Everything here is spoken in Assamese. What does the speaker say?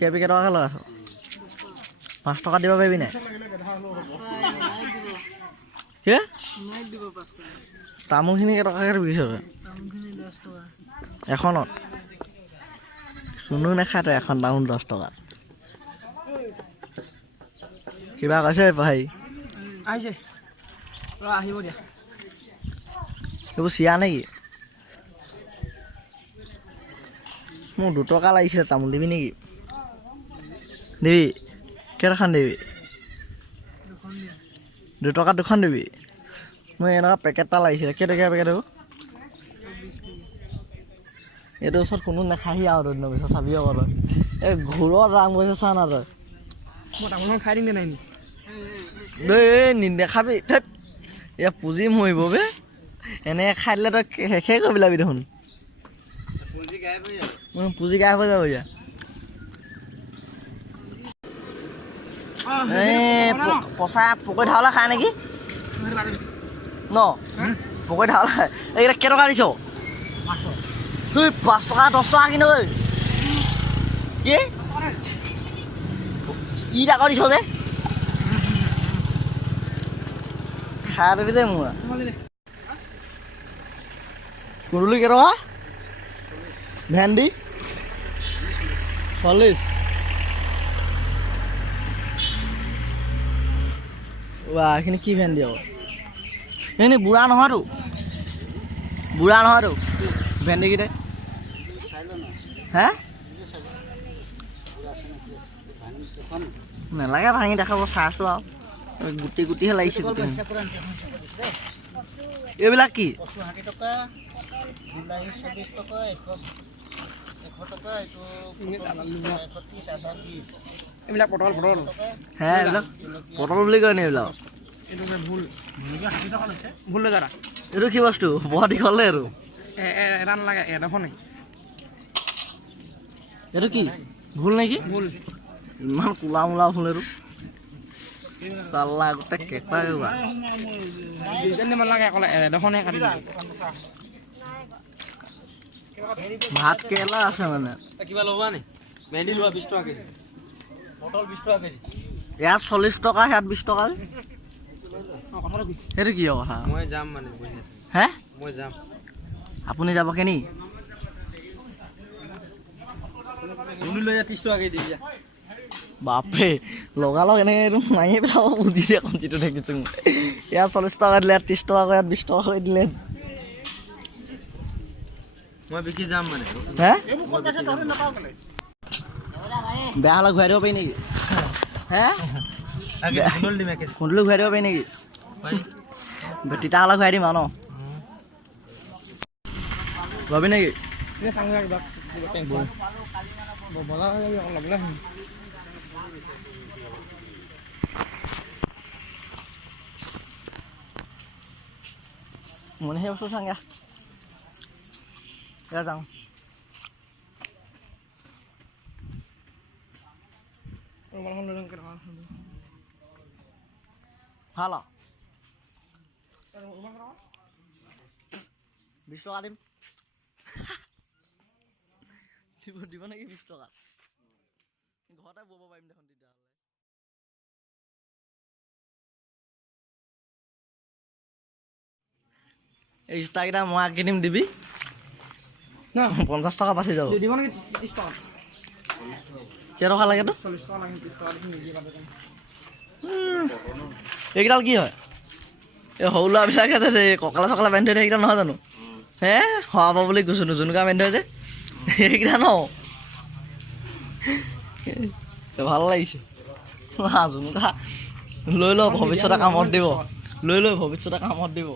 কেবি কেইটকাকৈ লগাইছ 5 টকা দিব পাৰিবি নাই কি তামোলখিনি কেইটকাকৈ বিকিছ এখনত চুনু নাখায় তই এখন তামোল 10 টকা কিবা কৈছে ভাই আহিছে আহিব দিয়া এইবোৰ চিয়া নেকি মোৰ 2 টকা লাগিছে তামোল দিবি নেকি দিবি কেইটাখন দিবি 2 টকা দুখন দিবি মই এনেকুৱা পেকেট এটা লাগিছিলে কেইটকীয়া পেকেট হ'ব এইটো ওচৰত কোনো নাখাহি আৰু দুদিনৰ পিছত চাবি আকৌ তই এই ঘূৰৰ দাম গৈছে চা না তই মই তামোলখন খাই দিম নাই নেখাবি ধেত এয়া পুঁজি মৰিব বে এনেকৈ খাই দিলে তই শেষে কৰি পেলাবি দেখোন পুঁজি গায়ব হৈ যাব এতিয়া পচা পকৰি ধাৱলা খায় নেকি ন পকৰি ধাৱলা খায় এইকেইটা কেইটকা দিছ 5 টকা 10 টকা কিনো কি ইট আকৌ দিছ যে খাই দিবি দে মোৰ কুন্দুলি কেইটকা ভেন্দি 40 এইখিনি কি ভেন্দি আকৌ এইখিনি বুঢ়া নহয়তো ভেন্দিকেইটাই হে নালাগে ভাঙি দেখাব চাইছোঁ আৰু গুটি গুটিহে লাগিছে এইবিলাক কি এইবিলাক পটল হে এইবিলাক পটল বুলি কয় নি এইবিলাক ভুল লেজাৰা এইটো কি বস্তু বৰ দীঘল দে এইটো এটা নালাগে এডোখৰ নেকি এইটো কি ভুল নেকি ভুল ইমান কোলা মোলা ভুল এইটো চাল্লা গোটেই কেঁকড়া দুজনীমান লাগে অকলে এডোখৰহে কাটি ভাত কেৰেলা আছে মানে কিবা ল'বা নি ভেন্দি লোৱা 20 টকা কেজি পটল 20 টকা কেজি ইয়াত 40 টকা ইয়াত 20 টকা সেইটো কি কথা মই যাম মানে হে মই যাম আপুনি যাবকে নি উনি লৈ 30 টকা কেজি দিয়া বাপৰে লগালগ এনেকৈ মাৰিয়ে পেলাব বুজি দিয়ে কঞ্চিটো দেখিছোঁ ইয়াত 40 টকা দিলে ইয়াত 30 টকা ইয়াত 20 টকা কৰি দিলে মই বিকি যাম মানে হে বেয়া হ'লে ঘূৰাই দিব পাৰি নেকি হে কুন্দুলি ঘূৰাই দিব পাৰি নেকি তিতা হ'লে ঘূৰাই দিম আৰু ন ল'বি নেকি মই সেই বস্তু চাংগা যাওঁ ভাল 20 টকা দিম দিব নেকি 20 টকা ঘৰতে বব পাৰিম দেখোন তেতিয়াহ'লে এই জোতাকেইটা মই আঁকি দিম দিবি না 50 টকা বাচি যাব দিব নেকি 30 টকা কেইটকা লাগেতো 40 টকা লাগে 30 টকা এইকেইডাল কি হয় এই সৰু ল'ৰাবিলাকে যে কঁকালা চকালা বান্ধি থৈ সেইকেইটা নহয় জানো হে হৰাব বুলি কৈছোঁ জুনুকা বান্ধি থৈ যে সেইকেইটা ন ভাল লাগিছে জুনুকা লৈ ল ভৱিষ্যতে কামত দিব